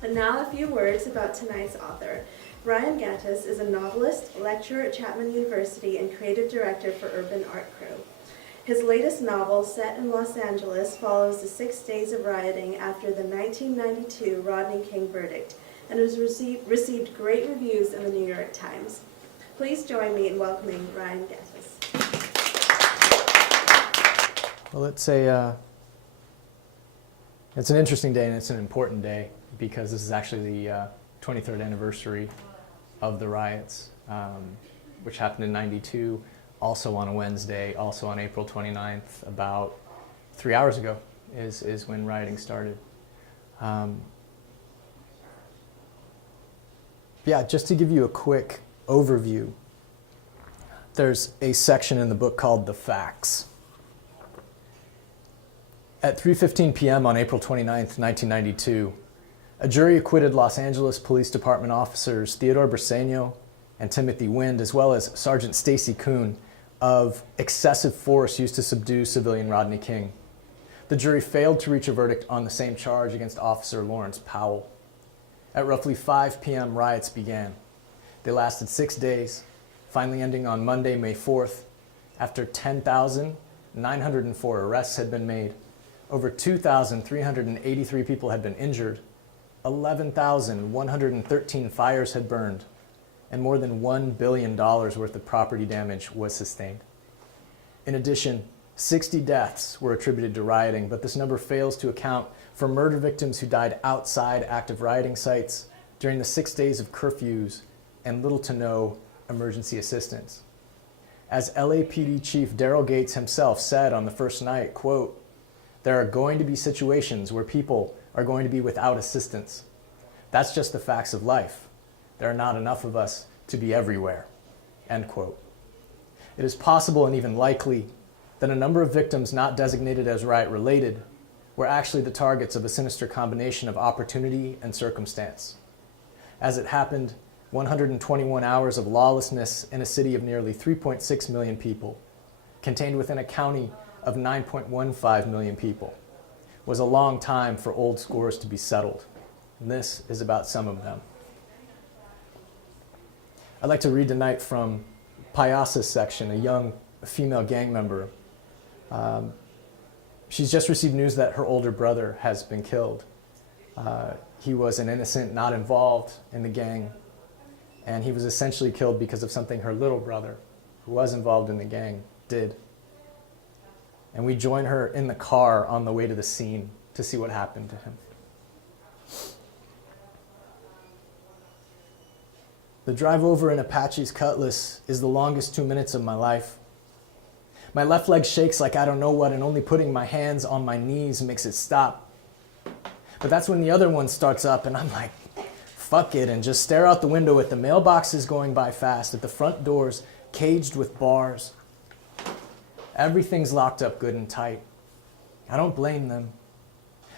And now a few words about tonight's author. Ryan Gattis is a novelist, lecturer at Chapman University, and creative director for Urban Art Crew. His latest novel, set in Los Angeles, follows the 6 days of rioting after the 1992 Rodney King verdict, and has received great reviews in the New York Times. Please join me in welcoming Ryan Gattis. Well, it's an interesting day, and it's an important day because this is actually the 23rd anniversary of the riots, which happened in '92, also on a Wednesday, also on April 29th, about 3 hours ago is when rioting started. Yeah, just to give you a quick overview, there's a section in the book called The Facts. At 3:15 p.m. on April 29th, 1992, a jury acquitted Los Angeles Police Department officers Theodore Briseño and Timothy Wind, as well as Sergeant Stacy Kuhn, of excessive force used to subdue civilian Rodney King. The jury failed to reach a verdict on the same charge against Officer Lawrence Powell. At roughly 5 p.m., riots began. They lasted 6 days, finally ending on Monday, May 4th, after 10,904 arrests had been made. Over 2,383 people had been injured, 11,113 fires had burned, and more than $1 billion worth of property damage was sustained. In addition, 60 deaths were attributed to rioting, but this number fails to account for murder victims who died outside active rioting sites during the 6 days of curfews and little to no emergency assistance. As LAPD Chief Daryl Gates himself said on the first night, quote, "There are going to be situations where people are going to be without assistance. That's just the facts of life. There are not enough of us to be everywhere," end quote. It is possible and even likely that a number of victims not designated as riot-related were actually the targets of a sinister combination of opportunity and circumstance. As it happened, 121 hours of lawlessness in a city of nearly 3.6 million people, contained within a county of 9.15 million people, was a long time for old scores to be settled. And this is about some of them. I'd like to read tonight from Payasa's section, a young female gang member. She's just received news that her older brother has been killed. He was an innocent, not involved in the gang, and he was essentially killed because of something her little brother, who was involved in the gang, did. And we join her in the car on the way to the scene to see what happened to him. The drive over in Apache's Cutlass is the longest 2 minutes of my life. My left leg shakes like I don't know what, and only putting my hands on my knees makes it stop. But that's when the other one starts up, and I'm like, fuck it, and just stare out the window at the mailboxes going by fast, at the front doors caged with bars. Everything's locked up good and tight. I don't blame them.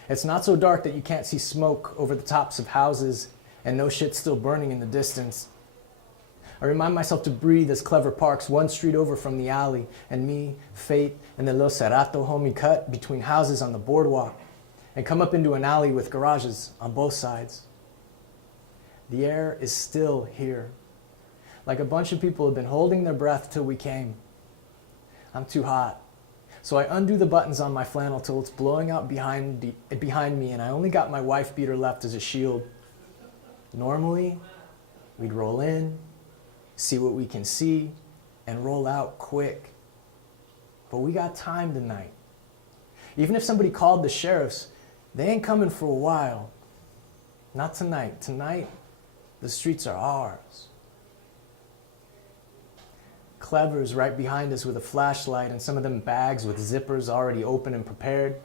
It's not so dark that you can't see smoke over the tops of houses and no shit's still burning in the distance. I remind myself to breathe as Clever parks one street over from the alley, and me, Fate, and the Los Cerrato homie cut between houses on the boardwalk and come up into an alley with garages on both sides. The air is still here, like a bunch of people have been holding their breath till we came. I'm too hot, so I undo the buttons on my flannel till it's blowing out behind me, and I only got my wife beater left as a shield. Normally, we'd roll in, see what we can see, and roll out quick. But we got time tonight. Even if somebody called the sheriffs, they ain't coming for a while. Not tonight. Tonight, the streets are ours. Clever's right behind us with a flashlight and some of them bags with zippers already open and prepared.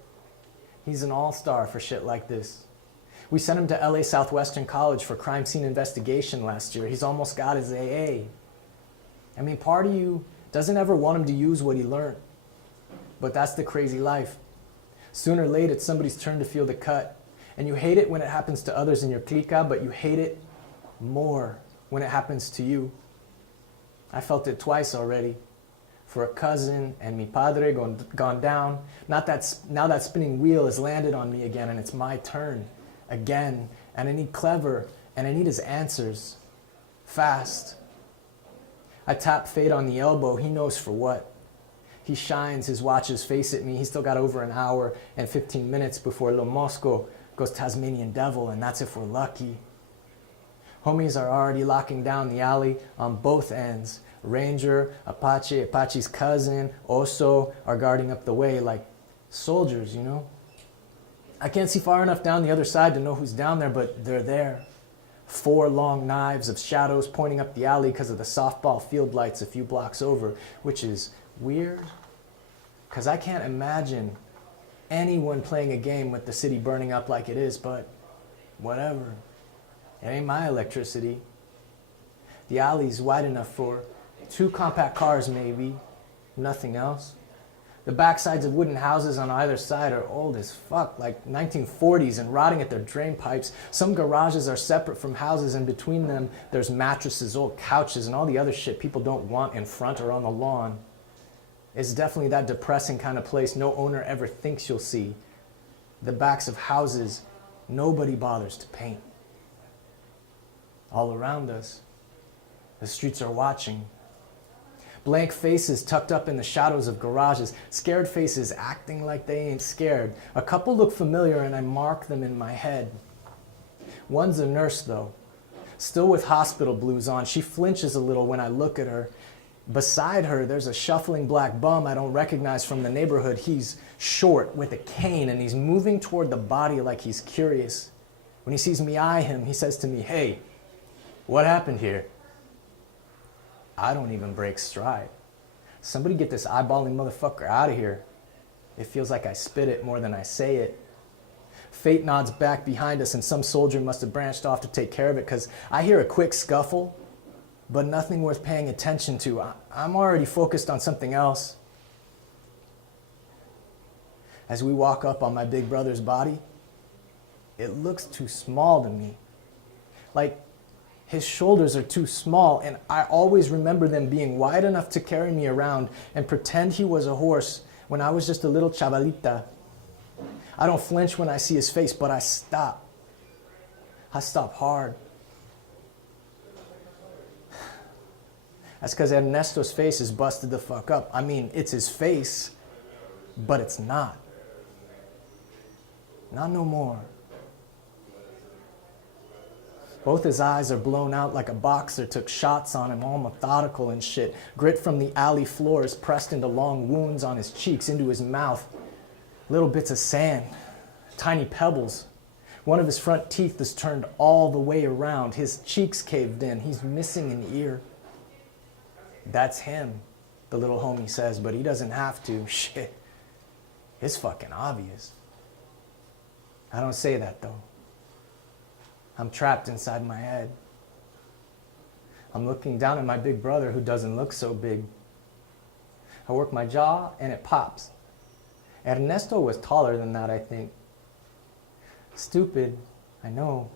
He's an all-star for shit like this. We sent him to LA Southwestern College for crime scene investigation last year. He's almost got his AA. I mean, part of you doesn't ever want him to use what he learned. But that's the crazy life. Sooner or later, it's somebody's turn to feel the cut. And you hate it when it happens to others in your clica, but you hate it more when it happens to you. I felt it twice already. For a cousin and mi padre gone down. Now that spinning wheel has landed on me again, and it's my turn. Again And I need clever, and I need his answers. Fast. I tap Fade on the elbow, he knows for what. He shines his watch's face at me. He's still got over an hour and 15 minutes before Lo Mosco goes Tasmanian Devil, and that's if we're lucky. Homies are already locking down the alley on both ends. Ranger, Apache, Apache's cousin, Oso are guarding up the way like soldiers, you know? I can't see far enough down the other side to know who's down there, but they're there. 4 long knives of shadows pointing up the alley because of the softball field lights a few blocks over, which is weird, because I can't imagine anyone playing a game with the city burning up like it is, but whatever. It ain't my electricity. The alley's wide enough for 2 compact cars maybe, nothing else. The backsides of wooden houses on either side are old as fuck, like 1940s and rotting at their drain pipes. Some garages are separate from houses, and between them there's mattresses, old couches, and all the other shit people don't want in front or on the lawn. It's definitely that depressing kind of place no owner ever thinks you'll see. The backs of houses nobody bothers to paint. All around us, the streets are watching. Blank faces tucked up in the shadows of garages, scared faces acting like they ain't scared. A couple look familiar and I mark them in my head. One's a nurse though, still with hospital blues on. She flinches a little when I look at her. Beside her, there's a shuffling black bum I don't recognize from the neighborhood. He's short with a cane and he's moving toward the body like he's curious. When he sees me eye him, he says to me, "Hey, what happened here?" I don't even break stride. Somebody get this eyeballing motherfucker out of here. It feels like I spit it more than I say it. Fate nods back behind us and some soldier must have branched off to take care of it, because I hear a quick scuffle, but nothing worth paying attention to. I'm already focused on something else. As we walk up on my big brother's body, it looks too small to me. Like, his shoulders are too small, and I always remember them being wide enough to carry me around and pretend he was a horse when I was just a little chavalita. I don't flinch when I see his face, but I stop. I stop hard. That's because Ernesto's face is busted the fuck up. I mean, it's his face, but it's not. Not no more. Both his eyes are blown out like a boxer took shots on him, all methodical and shit. Grit from the alley floor is pressed into long wounds on his cheeks, into his mouth. Little bits of sand, tiny pebbles. One of his front teeth is turned all the way around. His cheeks caved in. He's missing an ear. That's him, the little homie says, but he doesn't have to. Shit. It's fucking obvious. I don't say that though. I'm trapped inside my head. I'm looking down at my big brother who doesn't look so big. I work my jaw and it pops. Ernesto was taller than that, I think. Stupid, I know.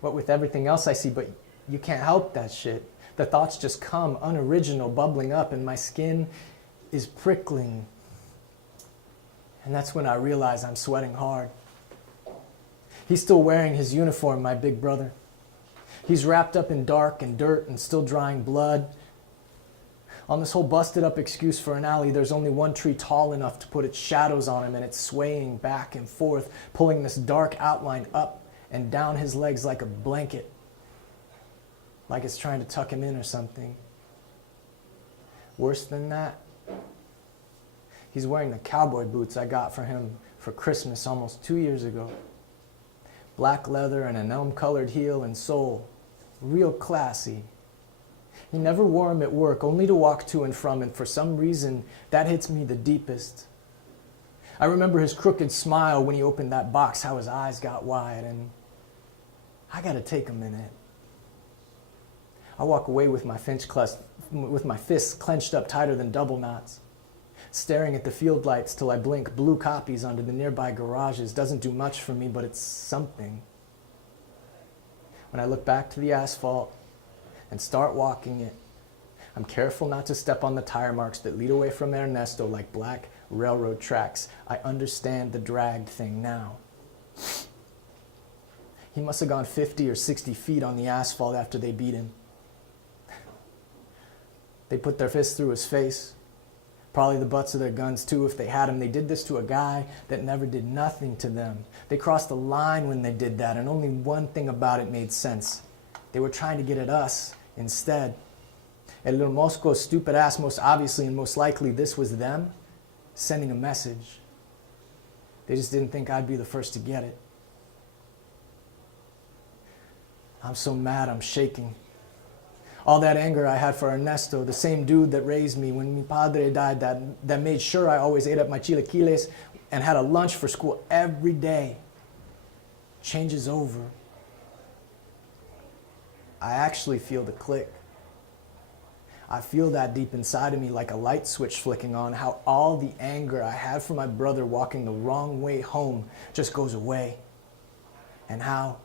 What with everything else I see, but you can't help that shit. The thoughts just come, unoriginal, bubbling up, and my skin is prickling. And that's when I realize I'm sweating hard. He's still wearing his uniform, my big brother. He's wrapped up in dark and dirt and still drying blood. On this whole busted up excuse for an alley, there's only one tree tall enough to put its shadows on him, and it's swaying back and forth, pulling this dark outline up and down his legs like a blanket. Like it's trying to tuck him in or something. Worse than that, he's wearing the cowboy boots I got for him for Christmas almost 2 years ago. Black leather and an elm-colored heel and sole. Real classy. He never wore them at work, only to walk to and from, and for some reason, that hits me the deepest. I remember his crooked smile when he opened that box, how his eyes got wide, and I gotta take a minute. I walk away with my fists clenched up tighter than double knots. Staring at the field lights till I blink blue copies onto the nearby garages doesn't do much for me, but it's something. When I look back to the asphalt and start walking it, I'm careful not to step on the tire marks that lead away from Ernesto like black railroad tracks. I understand the dragged thing now. He must have gone 50 or 60 feet on the asphalt after they beat him. They put their fists through his face. Probably the butts of their guns too if they had him. They did this to a guy that never did nothing to them. They crossed the line when they did that, and only one thing about it made sense. They were trying to get at us instead. El Little Mosco's stupid ass, most obviously and most likely this was them sending a message. They just didn't think I'd be the first to get it. I'm so mad I'm shaking. All that anger I had for Ernesto, the same dude that raised me when mi padre died, that made sure I always ate up my chilaquiles and had a lunch for school every day, changes over. I actually feel the click. I feel that deep inside of me like a light switch flicking on, how all the anger I had for my brother walking the wrong way home just goes away. And how,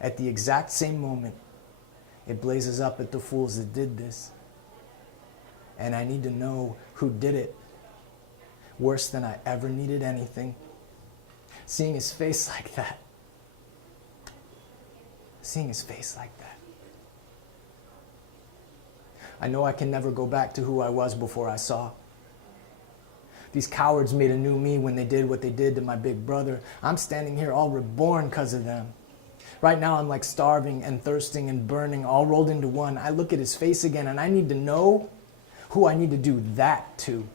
at the exact same moment, it blazes up at the fools that did this. And I need to know who did it. Worse than I ever needed anything. Seeing his face like that. Seeing his face like that. I know I can never go back to who I was before I saw. These cowards made a new me when they did what they did to my big brother. I'm standing here all reborn because of them. Right now I'm like starving and thirsting and burning all rolled into one. I look at his face again and I need to know who I need to do that to.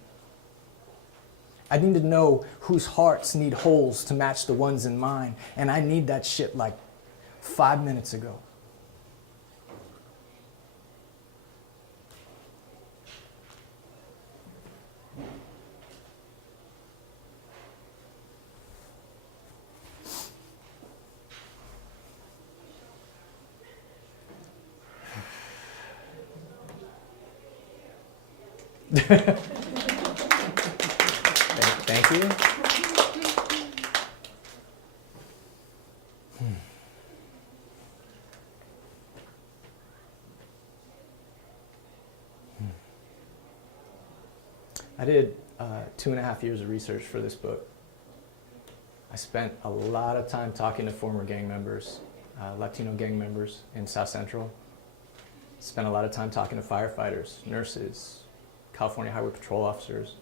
I need to know whose hearts need holes to match the ones in mine. And I need that shit like 5 minutes ago. Thank you. I did 2.5 years of research for this book. I spent a lot of time talking to former gang members, Latino gang members in South Central. Spent a lot of time talking to firefighters, nurses, California Highway Patrol officers,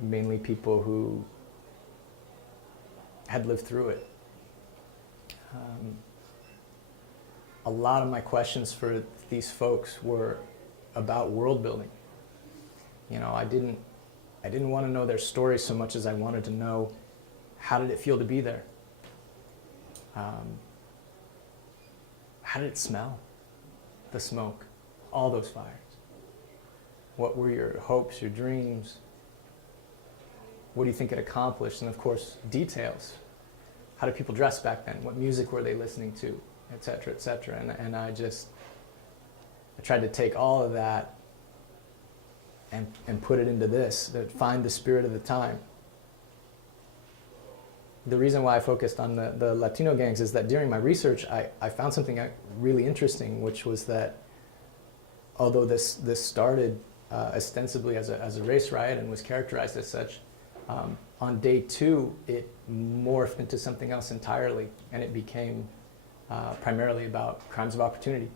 mainly people who had lived through it. A lot of my questions for these folks were about world building. You know, I didn't want to know their stories so much as I wanted to know, how did it feel to be there? How did it smell? The smoke, all those fires. What were your hopes, your dreams? What do you think it accomplished? And of course, details. How did people dress back then? What music were they listening to? Et cetera, et cetera. And I tried to take all of that and put it into this, to find the spirit of the time. The reason why I focused on the Latino gangs is that during my research, I found something really interesting, which was that although this started ostensibly as a race riot and was characterized as such, on day 2, it morphed into something else entirely, and it became primarily about crimes of opportunity.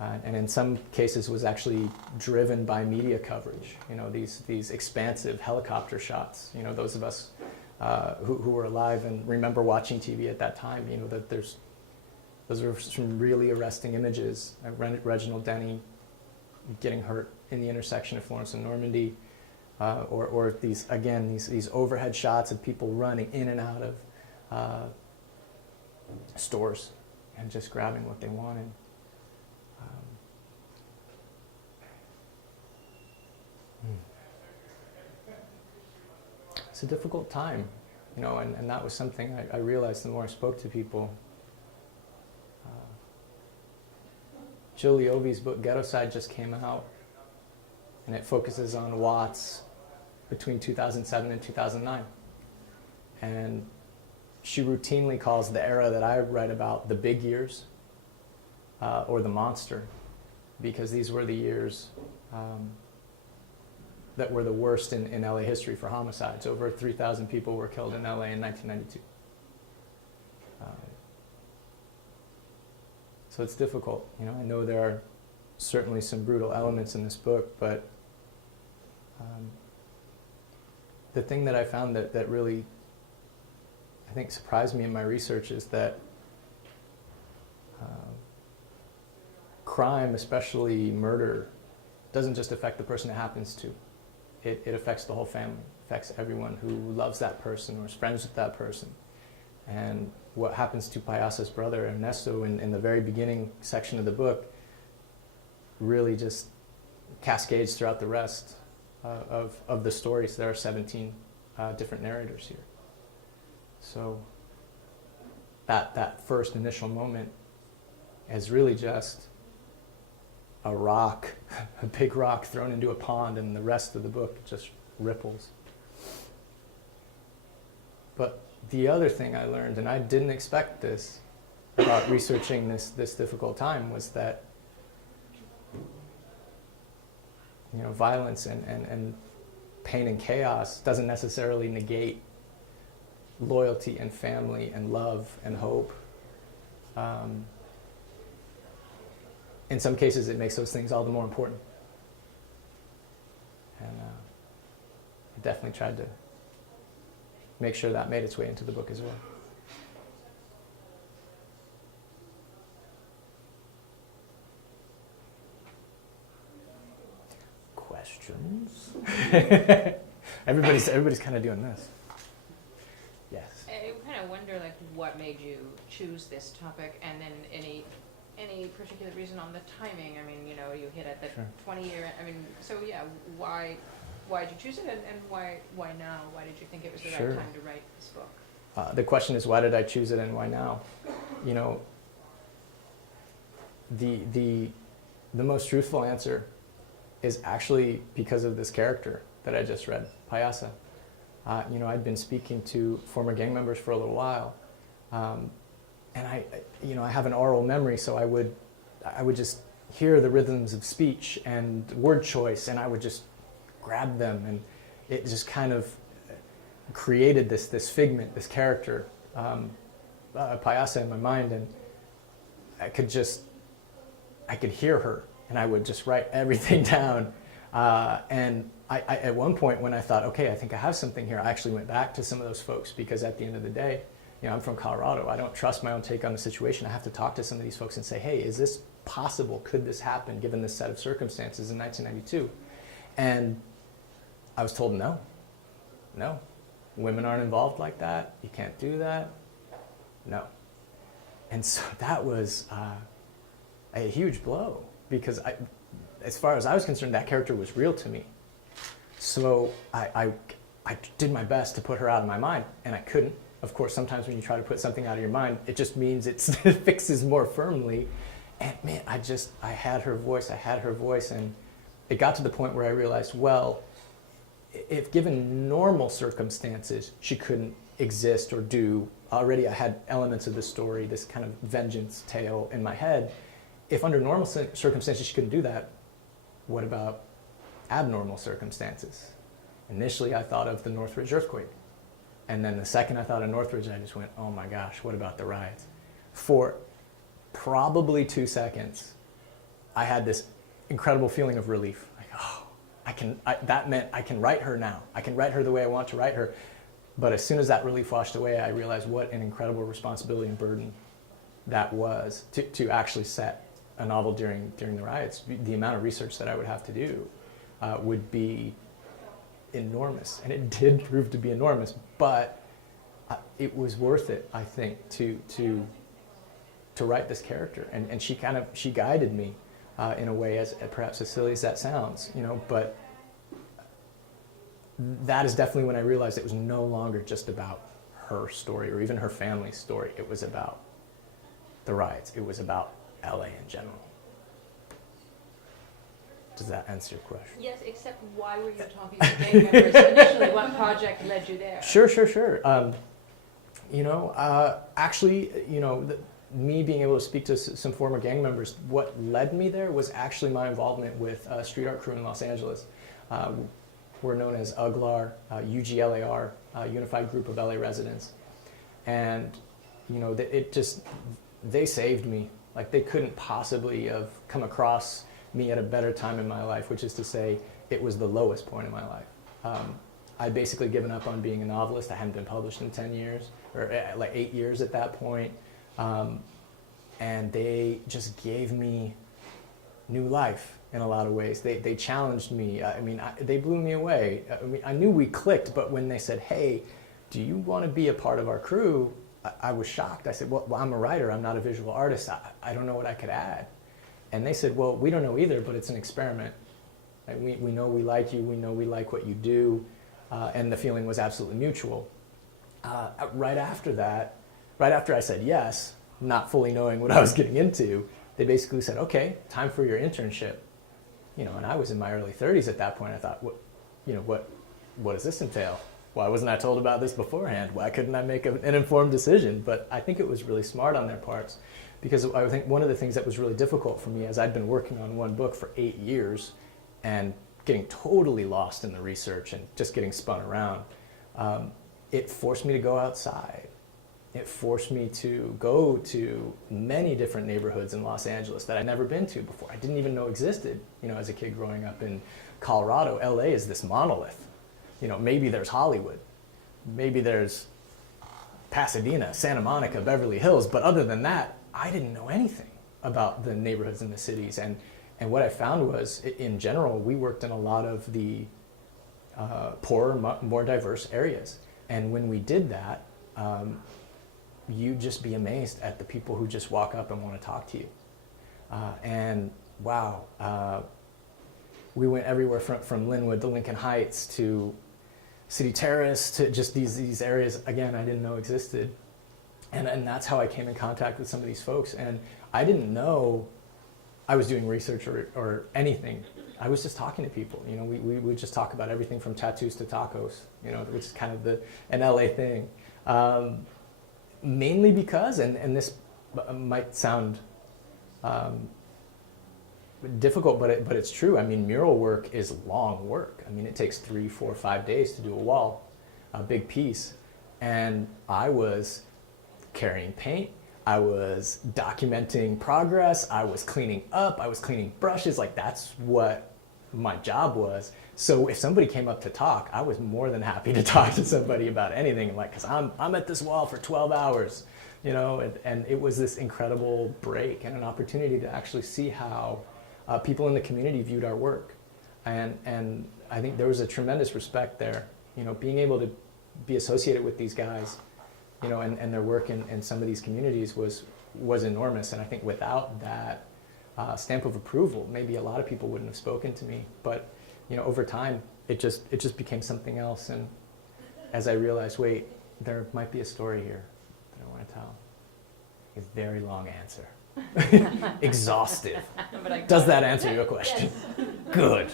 And in some cases was actually driven by media coverage, you know, these expansive helicopter shots. You know, those of us who were alive and remember watching TV at that time, you know, that those are some really arresting images. Reginald Denny getting hurt in the intersection of Florence and Normandy, or these overhead shots of people running in and out of stores and just grabbing what they wanted. It's a difficult time, you know, and that was something I realized the more I spoke to people. Jill Leovi's book, Ghettocide, just came out, and it focuses on Watts between 2007 and 2009. And she routinely calls the era that I write about the big years, or the monster, because these were the years that were the worst in LA history for homicides. Over 3,000 people were killed in LA in 1992. So it's difficult. You know, I know there are certainly some brutal elements in this book, but the thing that I found that really, I think, surprised me in my research is that crime, especially murder, doesn't just affect the person it happens to. It affects the whole family, affects everyone who loves that person or is friends with that person. And what happens to Payasa's brother, Ernesto, in the very beginning section of the book really just cascades throughout the rest of the stories. There are 17 different narrators here. So that first initial moment is really just a rock, a big rock thrown into a pond, and the rest of the book just ripples. But the other thing I learned, and I didn't expect this about researching this difficult time, was that violence and pain and chaos doesn't necessarily negate loyalty and family and love and hope. In some cases, it makes those things all the more important. And I definitely tried to make sure that made its way into the book as well. Questions? everybody's kind of doing this. Yes. I kind of wonder, like, what made you choose this topic, and then any particular reason on the timing? I mean, you hit at the Sure. 20-year. I mean, so yeah, why did you choose it, and why now? Why did you think it was the Sure. right time to write this book? The question is, why did I choose it and why now? The most truthful answer is actually because of this character that I just read, Payasa. I'd been speaking to former gang members for a little while, and I have an oral memory, so I would just hear the rhythms of speech and word choice, and I would just grab them, and it just kind of created this figment, this character, Payasa, in my mind, and I could hear her, and I would just write everything down. And I at one point, when I thought, okay, I think I have something here, I actually went back to some of those folks, because at the end of the day, I'm from Colorado. I don't trust my own take on the situation. I have to talk to some of these folks and say, hey, is this possible? Could this happen given this set of circumstances in 1992? And I was told, no. Women aren't involved like that. You can't do that. No. And so that was a huge blow, because as far as I was concerned, that character was real to me. So I did my best to put her out of my mind, and I couldn't. Of course, sometimes when you try to put something out of your mind, it just means it fixes more firmly. And man, I had her voice, and it got to the point where I realized, well, if given normal circumstances, she couldn't exist or do. Already I had elements of the story, this kind of vengeance tale in my head. If under normal circumstances she couldn't do that, what about abnormal circumstances? Initially I thought of the Northridge earthquake. And then the second I thought of Northridge, I just went, oh my gosh, what about the riots? For probably 2 seconds, I had this incredible feeling of relief. Like, oh, that meant I can write her now. I can write her the way I want to write her. But as soon as that relief washed away, I realized what an incredible responsibility and burden that was to actually set a novel during the riots. The amount of research that I would have to do would be enormous, and it did prove to be enormous, but it was worth it, I think, to write this character, and she guided me in a way, as perhaps as silly as that sounds, but that is definitely when I realized it was no longer just about her story or even her family's story. It was about the riots. It was about LA in general. Does that answer your question? Yes, except why were you talking to gang members initially? What project led you there? Sure. Actually, me being able to speak to some former gang members, what led me there was actually my involvement with a street art crew in Los Angeles. We're known as UGLAR, UGLAR, Unified Group of LA Residents. And, they saved me Like they couldn't possibly have come across me at a better time in my life, which is to say it was the lowest point in my life. I'd basically given up on being a novelist. I hadn't been published in 10 years, or like 8 years at that point. And they just gave me new life in a lot of ways. They challenged me. They blew me away. I knew we clicked, but when they said, hey, do you want to be a part of our crew? I was shocked. I said, well, I'm a writer. I'm not a visual artist. I don't know what I could add. And they said, well, we don't know either, but it's an experiment. We know we like you. We know we like what you do. And the feeling was absolutely mutual. Right after I said yes, not fully knowing what I was getting into, they basically said, okay, time for your internship. And I was in my early 30s at that point. I thought, what does this entail? Why wasn't I told about this beforehand? Why couldn't I make an informed decision? But I think it was really smart on their parts, because I think one of the things that was really difficult for me, as I'd been working on one book for 8 years and getting totally lost in the research and just getting spun around, it forced me to go outside. It forced me to go to many different neighborhoods in Los Angeles that I'd never been to before. I didn't even know existed, as a kid growing up in Colorado. LA is this monolith. Maybe there's Hollywood, maybe there's Pasadena, Santa Monica, Beverly Hills, but other than that, I didn't know anything about the neighborhoods in the cities. And what I found was, in general, we worked in a lot of the poorer, more diverse areas. And when we did that, you'd just be amazed at the people who just walk up and want to talk to you. And wow, we went everywhere from Linwood to Lincoln Heights to City Terrace to just these areas, again, I didn't know existed. And that's how I came in contact with some of these folks. And I didn't know I was doing research or anything. I was just talking to people. We would just talk about everything from tattoos to tacos, which is kind of an LA thing. Mainly because, and this might sound difficult, but it's true. Mural work is long work. It takes 3, 4, 5 days to do a wall, a big piece. And I was carrying paint. I was documenting progress. I was cleaning up. I was cleaning brushes. That's what my job was. So if somebody came up to talk, I was more than happy to talk to somebody about anything. Because I'm at this wall for 12 hours, and it was this incredible break and an opportunity to actually see how people in the community viewed our work. And I think there was a tremendous respect there, being able to be associated with these guys, and their work in some of these communities was enormous. And I think without that stamp of approval, maybe a lot of people wouldn't have spoken to me. But over time, it just became something else. And as I realized, wait, there might be a story here that I want to tell. A very long answer. Exhaustive. Does that answer your question? Yes. Good.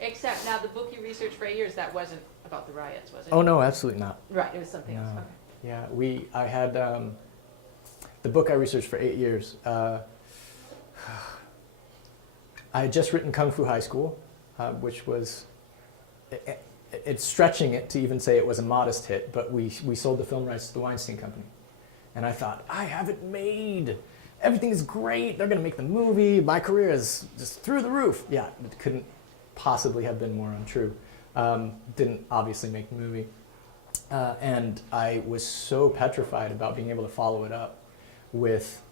Except now the book you researched for 8 years, that wasn't about the riots, was it? Oh no, absolutely not. Right, it was something else. Okay. Yeah, I had the book I researched for 8 years. I had just written Kung Fu High School, which was, it's stretching it to even say it was a modest hit, but we sold the film rights to the Weinstein Company. And I thought, I have it made. Everything is great. They're going to make the movie. My career is just through the roof. Yeah, it couldn't possibly have been more untrue. Didn't obviously make the movie. And I was so petrified about being able to follow it up with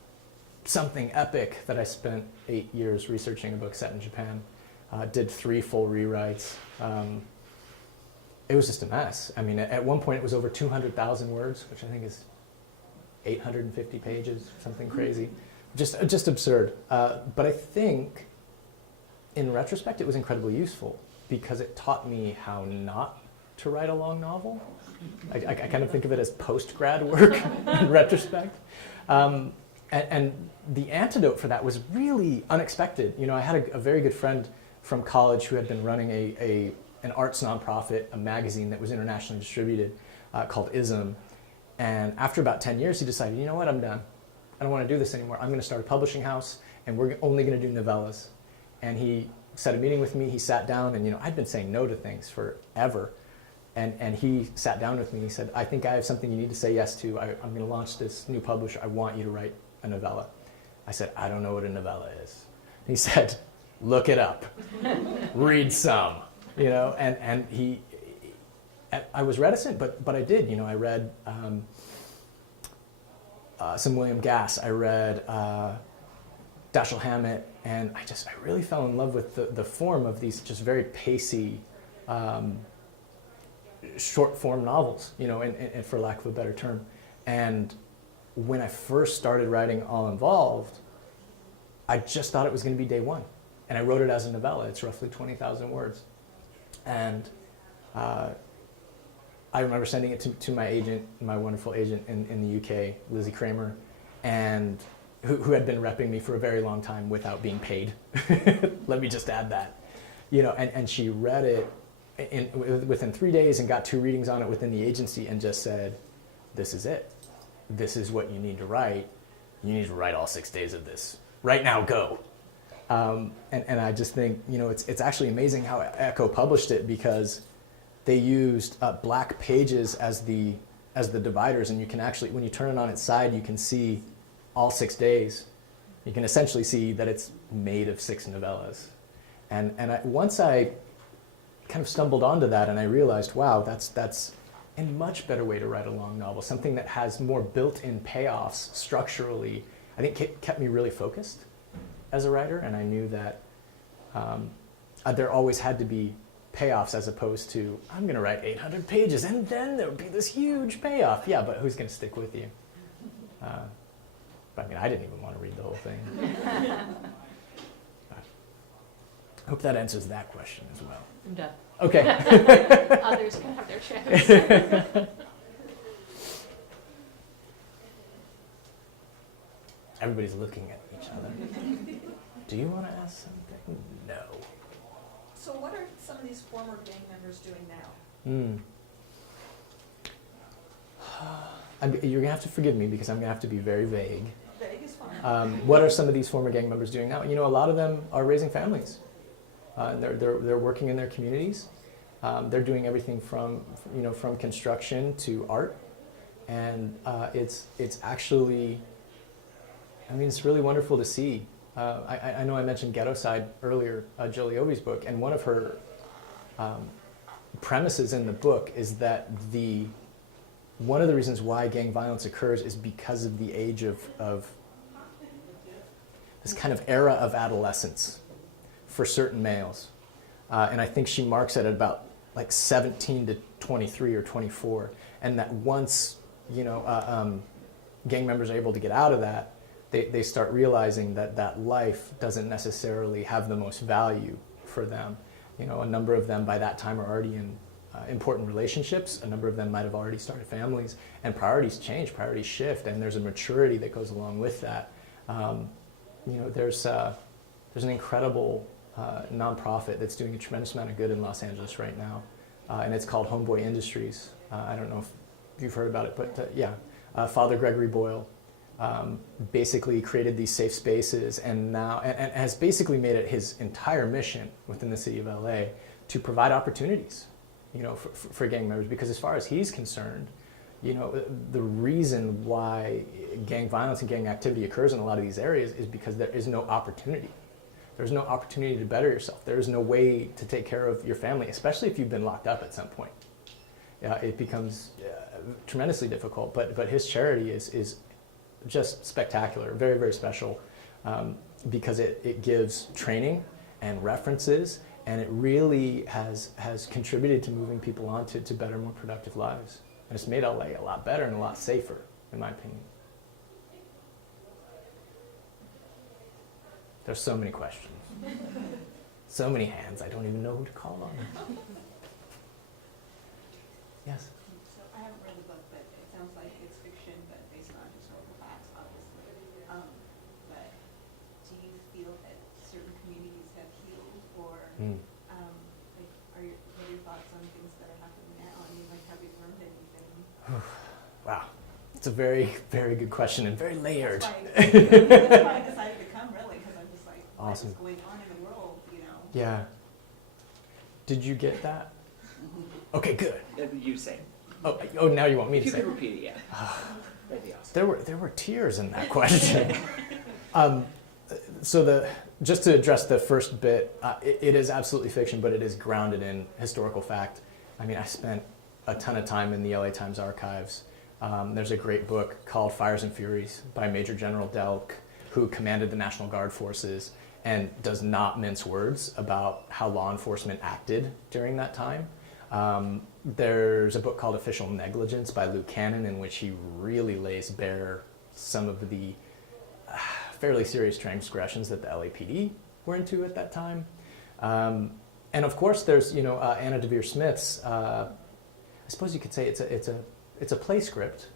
something epic that I spent 8 years researching a book set in Japan. Did 3 full rewrites. It was just a mess. At one point it was over 200,000 words, which I think is 850 pages, something crazy. Just absurd. But I think, in retrospect, it was incredibly useful because it taught me how not to write a long novel. I kind of think of it as post-grad work in retrospect. And the antidote for that was really unexpected. I had a very good friend from college who had been running an arts nonprofit, a magazine that was internationally distributed called ISM. And after about 10 years, he decided, you know what, I'm done. I don't want to do this anymore. I'm going to start a publishing house, and we're only going to do novellas. And he set a meeting with me. He sat down, and I'd been saying no to things forever. And he sat down with me, and he said, I think I have something you need to say yes to. I'm going to launch this new publisher. I want you to write a novella. I said, I don't know what a novella is. He said, look it up, read some, you know, and I was reticent, but I did, you know, I read some William Gass, I read Dashiell Hammett, and I really fell in love with the form of these just very pacey, short form novels, you know, and for lack of a better term. And when I first started writing All Involved, I just thought it was going to be day one. And I wrote it as a novella. It's roughly 20,000 words. And I remember sending it to my agent, my wonderful agent in the UK, Lizzie Kramer, and who had been repping me for a very long time without being paid. Let me just add that. You know, and she read it within 3 days and got 2 readings on it within the agency and just said, this is it. This is what you need to write. You need to write all 6 days of this. Right now, go. And I just think, you know, it's actually amazing how Echo published it, because they used black pages as the dividers, and you can actually, when you turn it on its side, you can see all 6 days. You can essentially see that it's made of 6 novellas. And once I kind of stumbled onto that, and I realized, wow, that's a much better way to write a long novel, something that has more built-in payoffs structurally. I think it kept me really focused as a writer, and I knew that there always had to be payoffs, as opposed to, I'm going to write 800 pages and then there would be this huge payoff. Yeah, but who's going to stick with you? But I mean, I didn't even want to read the whole thing. I hope that answers that question as well. I'm done. Okay. Others can have their chance. Everybody's looking at each other. Do you want to ask something? No. So what are some of these former gang members doing now? You're going to have to forgive me, because I'm going to have to be very vague. Vague is fine. What are some of these former gang members doing now? You know, a lot of them are raising families. They're working in their communities. They're doing everything from construction to art, and it's actually, I mean, it's really wonderful to see. I know I mentioned Ghetto Side earlier, Jill Iovi's book, and one of her premises in the book is that one of the reasons why gang violence occurs is because of the age of this kind of era of adolescence for certain males. And I think she marks it at about like 17 to 23 or 24. And that once, gang members are able to get out of that, they start realizing that life doesn't necessarily have the most value for them. You know, a number of them by that time are already in important relationships. A number of them might have already started families, and priorities change, priorities shift, and there's a maturity that goes along with that. There's an incredible nonprofit that's doing a tremendous amount of good in Los Angeles right now, and it's called Homeboy Industries. I don't know if you've heard about it, but Father Gregory Boyle basically created these safe spaces, and has basically made it his entire mission within the city of LA to provide opportunities, for gang members, because as far as he's concerned, the reason why gang violence and gang activity occurs in a lot of these areas is because there is no opportunity. There's no opportunity to better yourself. There is no way to take care of your family, especially if you've been locked up at some point. It becomes tremendously difficult, but his charity is just spectacular, very, very special, because it gives training and references, and it really has contributed to moving people on to better, more productive lives. And it's made LA a lot better and a lot safer, in my opinion. There's so many questions. So many hands, I don't even know who to call on. Yes? So I haven't read the book, but it sounds like it's fiction, but based on historical facts, obviously. But do you feel that certain communities have healed, or what are your thoughts on things that are happening now? I mean, have you learned anything? Wow, it's a very, very good question and very layered. That's why I decided to come, really, because I'm just like, awesome. What's going on in the world, Yeah. Did you get that? Okay, good. You say. Oh, now you want me If to you say could it? repeat it, yeah. That'd be awesome. There were tears in that question. So just to address the first bit, it is absolutely fiction, but it is grounded in historical fact. I mean, I spent a ton of time in the LA Times archives. There's a great book called Fires and Furies by Major General Delk, who commanded the National Guard forces and does not mince words about how law enforcement acted during that time. There's a book called Official Negligence by Luke Cannon, in which he really lays bare some of the fairly serious transgressions that the LAPD were into at that time. And of course, there's Anna Devere Smith's. I suppose you could say it's a play script.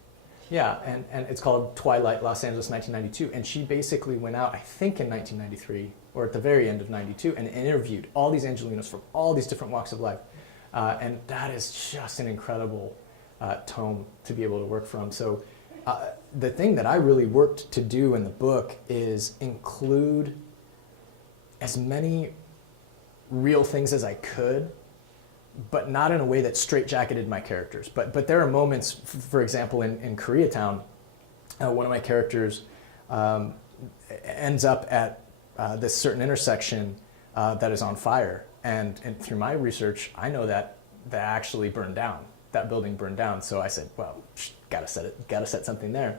Yeah, and it's called Twilight, Los Angeles, 1992. And she basically went out, I think in 1993, or at the very end of 92, and interviewed all these Angelinos from all these different walks of life. And that is just an incredible tome to be able to work from. So the thing that I really worked to do in the book is include as many real things as I could, but not in a way that straitjacketed my characters. But there are moments, for example, in Koreatown, one of my characters ends up at this certain intersection that is on fire. And through my research, I know that actually burned down. That building burned down. So I said, well, gotta set something there.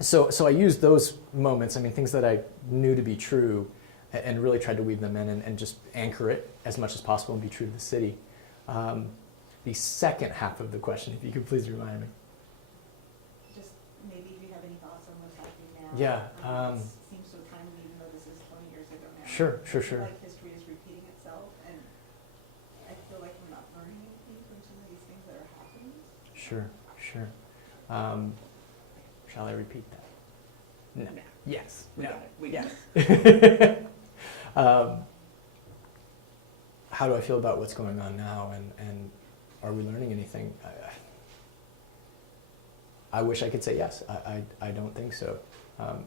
So I used those moments, I mean, things that I knew to be true, and really tried to weave them in and just anchor it as much as possible and be true to the city. The second half of the question, if you could please remind me. Just maybe if you have any thoughts on what's happening now. Yeah. It seems so timely, even though this is 20 years ago now. Sure. I feel like history is repeating itself, and I feel like we're not learning anything from some of these things that are happening. Sure. Shall I repeat that? No. Yes. We got it. We got it. How do I feel about what's going on now, and are we learning anything? I wish I could say yes. I don't think so.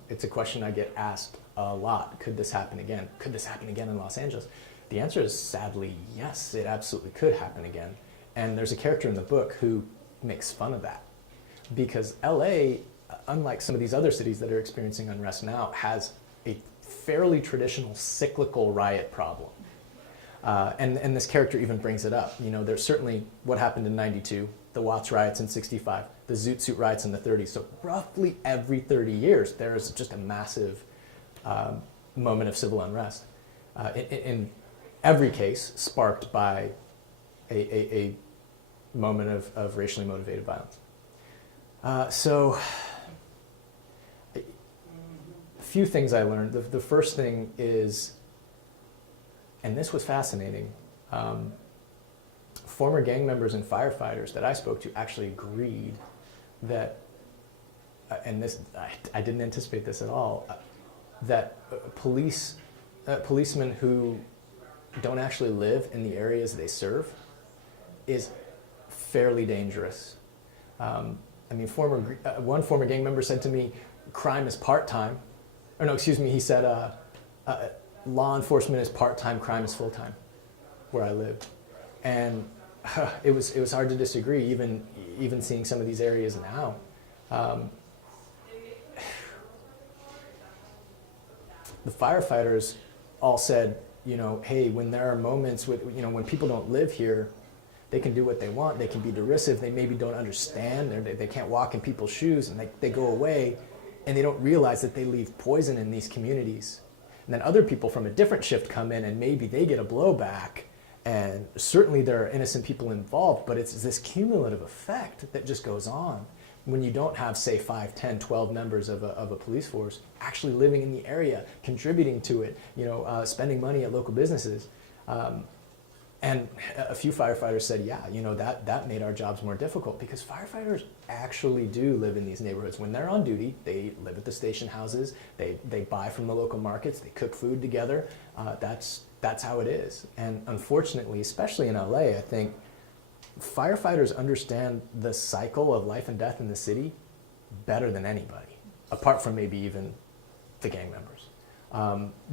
It's a question I get asked a lot. Could this happen again? Could this happen again in Los Angeles? The answer is sadly yes, it absolutely could happen again. And there's a character in the book who makes fun of that. Because LA, unlike some of these other cities that are experiencing unrest now, has a fairly traditional cyclical riot problem. And this character even brings it up. There's certainly what happened in 92, the Watts riots in 65, the Zoot Suit riots in the 30s. So roughly every 30 years, there is just a massive moment of civil unrest. In every case, sparked by a moment of racially motivated violence. So a few things I learned. The first thing is, and this was fascinating, former gang members and firefighters that I spoke to actually agreed that, and this I didn't anticipate this at all, that policemen who don't actually live in the areas they serve is fairly dangerous. One former gang member said to me, crime is part-time. Or no, excuse me, he said, law enforcement is part-time, crime is full-time, where I live. And it was hard to disagree, even seeing some of these areas now. The firefighters all said, hey, when there are moments when people don't live here, they can do what they want, they can be derisive, they maybe don't understand, they can't walk in people's shoes, and they go away, and they don't realize that they leave poison in these communities. And then other people from a different shift come in, and maybe they get a blowback, and certainly there are innocent people involved, but it's this cumulative effect that just goes on when you don't have, say, 5, 10, 12 members of a police force actually living in the area, contributing to it, spending money at local businesses. And a few firefighters said, yeah, that made our jobs more difficult, because firefighters actually do live in these neighborhoods. When they're on duty, they live at the station houses, they buy from the local markets, they cook food together. That's how it is. And unfortunately, especially in LA, I think firefighters understand the cycle of life and death in the city better than anybody, apart from maybe even the gang members.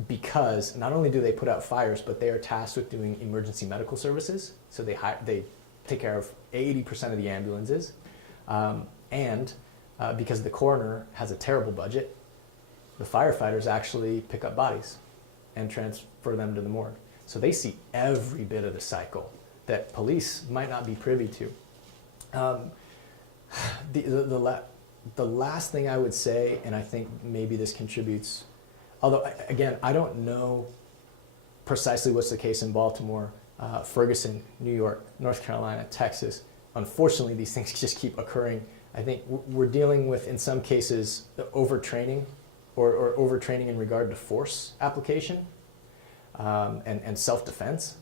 Because not only do they put out fires, but they are tasked with doing emergency medical services. So they take care of 80% of the ambulances. And because the coroner has a terrible budget, the firefighters actually pick up bodies and transfer them to the morgue. So they see every bit of the cycle that police might not be privy to. The last thing I would say, and I think maybe this contributes, although again, I don't know precisely what's the case in Baltimore, Ferguson, New York, North Carolina, Texas. Unfortunately, these things just keep occurring. I think we're dealing with, in some cases, overtraining or overtraining in regard to force application and self-defense.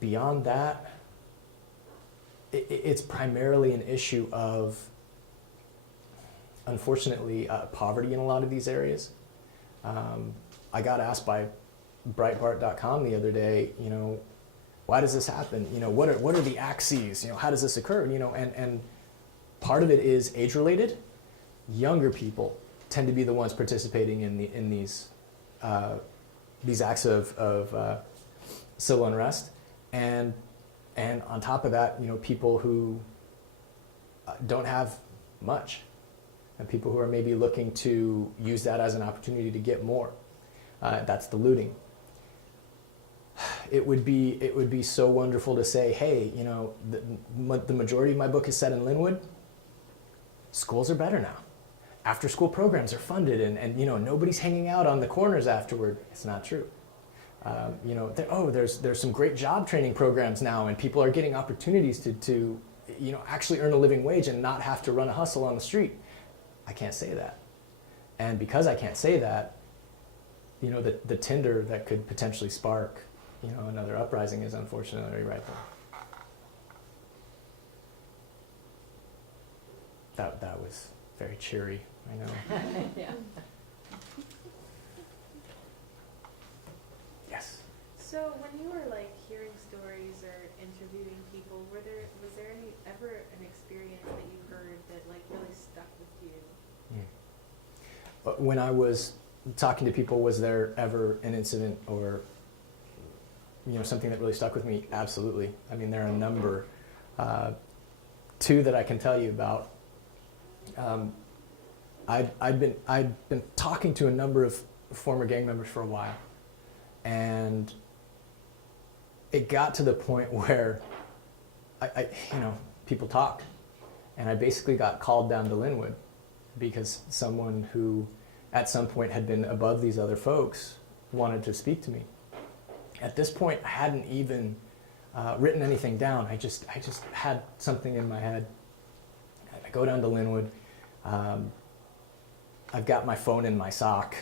Beyond that, it's primarily an issue of, unfortunately, poverty in a lot of these areas. I got asked by Breitbart.com the other day, why does this happen? What are the axes? How does this occur? And part of it is age-related. Younger people tend to be the ones participating in these acts of civil unrest, and on top of that, people who don't have much, and people who are maybe looking to use that as an opportunity to get more. That's the looting. It would be so wonderful to say, hey, the majority of my book is set in Linwood. Schools are better now. After-school programs are funded, and nobody's hanging out on the corners afterward. It's not true. There's some great job training programs now, and people are getting opportunities to actually earn a living wage and not have to run a hustle on the street. I can't say that, and because I can't say that, the tinder that could potentially spark another uprising is unfortunately right there. That was very cheery, I know. Yeah. Yes. So when you were hearing stories or interviewing people, was there ever an experience that you heard that really stuck with you? When I was talking to people, was there ever an incident or something that really stuck with me? Absolutely. I mean, there are a number. Two that I can tell you about. I'd been talking to a number of former gang members for a while, and it got to the point where I people talk, and I basically got called down to Linwood because someone who at some point had been above these other folks wanted to speak to me. At this point, I hadn't even written anything down. I just had something in my head. I go down to Linwood. I've got my phone in my sock,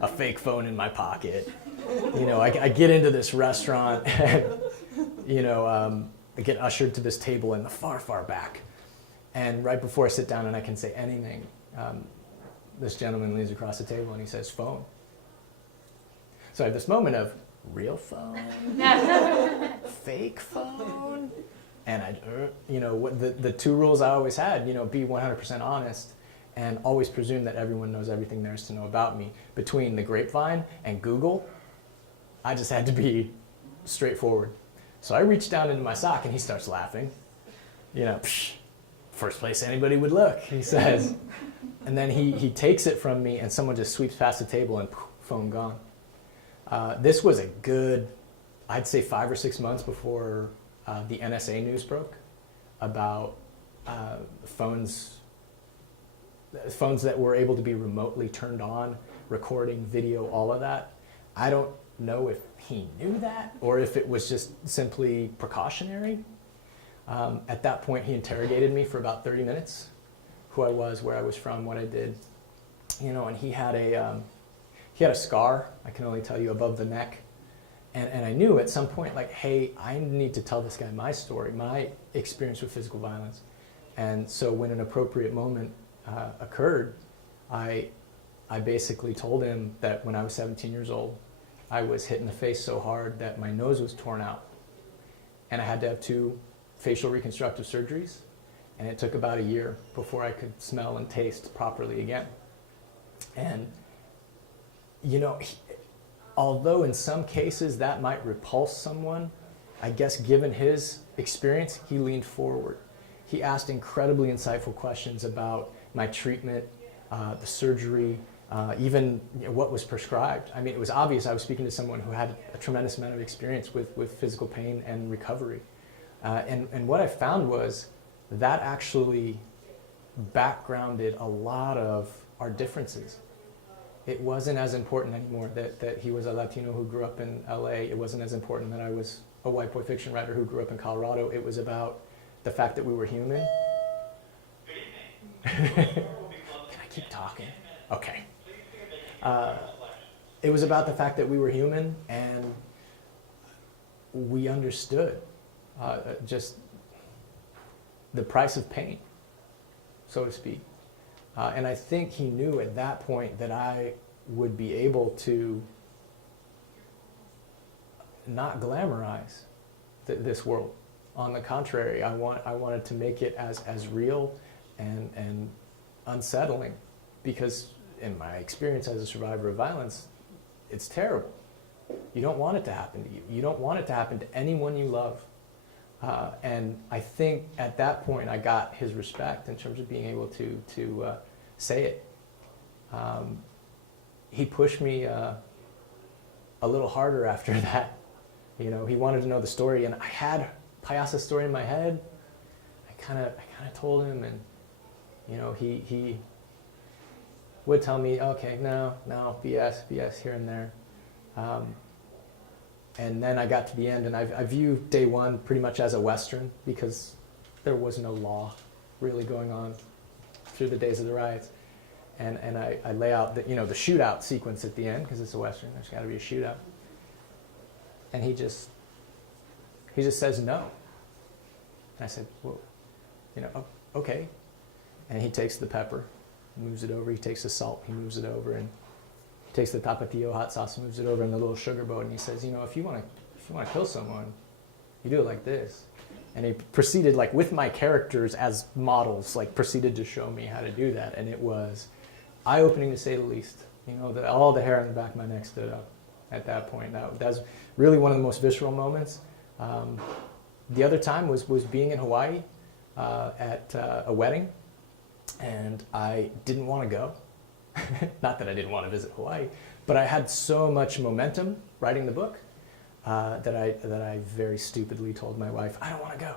a fake phone in my pocket. I get into this restaurant and, I get ushered to this table in the far, far back. And right before I sit down and I can say anything, this gentleman leans across the table and he says, phone. So I have this moment of, real phone? Fake phone? And the two rules I always had, be 100% honest and always presume that everyone knows everything there is to know about me. Between the grapevine and Google, I just had to be straightforward. So I reached down into my sock and he starts laughing. First place anybody would look, he says. And then he takes it from me and someone just sweeps past the table and poof, phone gone. This was a good, I'd say 5 or 6 months before the NSA news broke about phones that were able to be remotely turned on, recording video, all of that. I don't know if he knew that or if it was just simply precautionary. At that point, he interrogated me for about 30 minutes, who I was, where I was from, what I did, and he had a scar, I can only tell you, above the neck. And I knew at some point, hey, I need to tell this guy my story, my experience with physical violence. And so when an appropriate moment occurred, I basically told him that when I was 17 years old, I was hit in the face so hard that my nose was torn out. And I had to have 2 facial reconstructive surgeries. And it took about a year before I could smell and taste properly again. And although in some cases that might repulse someone, I guess given his experience, he leaned forward. He asked incredibly insightful questions about my treatment, the surgery, even what was prescribed. I mean, it was obvious I was speaking to someone who had a tremendous amount of experience with physical pain and recovery. And what I found was that actually backgrounded a lot of our differences. It wasn't as important anymore that he was a Latino who grew up in LA. It wasn't as important that I was a white boy fiction writer who grew up in Colorado. It was about the fact that we were human. Can I keep talking? Okay. It was about the fact that we were human and we understood just the price of pain, so to speak. And I think he knew at that point that I would be able to not glamorize this world. On the contrary, I wanted to make it as real and unsettling, because in my experience as a survivor of violence, it's terrible. You don't want it to happen to you. You don't want it to happen to anyone you love. And I think at that point I got his respect in terms of being able to say it. He pushed me a little harder after that. You know, he wanted to know the story, and I had Payasa's story in my head. I kind of told him, and you know, he would tell me, okay, no, BS here and there. And then I got to the end, and I view day one pretty much as a Western, because there was no law really going on through the days of the riots. And I lay out the shootout sequence at the end, because it's a Western, there's got to be a shootout. And he just says no. And I said, well, okay. And he takes the pepper, moves it over. He takes the salt, he moves it over, and he takes the tapatio hot sauce, moves it over in the little sugar boat, and he says, if you want to kill someone, you do it like this. And he proceeded, like with my characters as models, like proceeded to show me how to do that, and it was eye-opening to say the least. All the hair on the back of my neck stood up at that point. That was really one of the most visceral moments. The other time was being in Hawaii at a wedding, and I didn't want to go. Not that I didn't want to visit Hawaii, but I had so much momentum writing the book that I very stupidly told my wife, I don't want to go.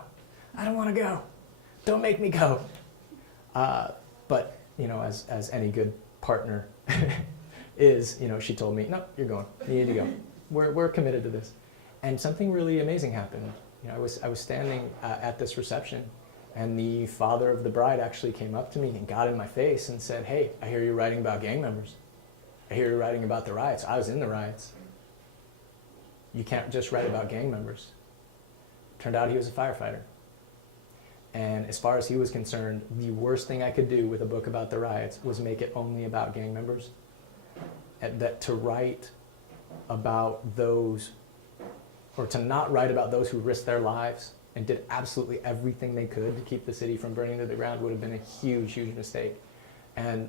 I don't want to go. Don't make me go. But as any good partner is, she told me, no, you're going. You need to go. We're committed to this. And something really amazing happened. I was standing at this reception, and the father of the bride actually came up to me and got in my face and said, hey, I hear you're writing about gang members. I hear you're writing about the riots. I was in the riots. You can't just write about gang members. Turned out he was a firefighter. And as far as he was concerned, the worst thing I could do with a book about the riots was make it only about gang members. And that to write about those, or to not write about those who risked their lives and did absolutely everything they could to keep the city from burning to the ground, would have been a huge, huge mistake. And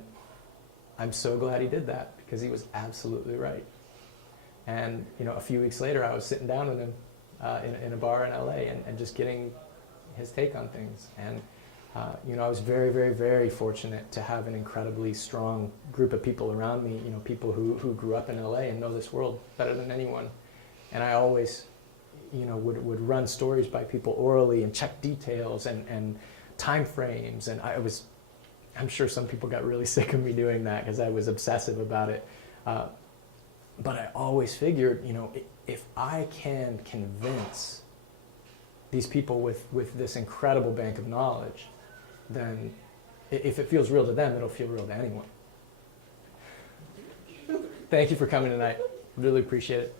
I'm so glad he did that, because he was absolutely right. And a few weeks later, I was sitting down with him in a bar in LA and just getting his take on things. And I was very, very, very fortunate to have an incredibly strong group of people around me, people who grew up in LA and know this world better than anyone. And I always would run stories by people orally and check details and time frames. And I'm sure some people got really sick of me doing that, because I was obsessive about it. But I always figured, if I can convince these people with this incredible bank of knowledge, then if it feels real to them, it'll feel real to anyone. Thank you for coming tonight. Really appreciate it.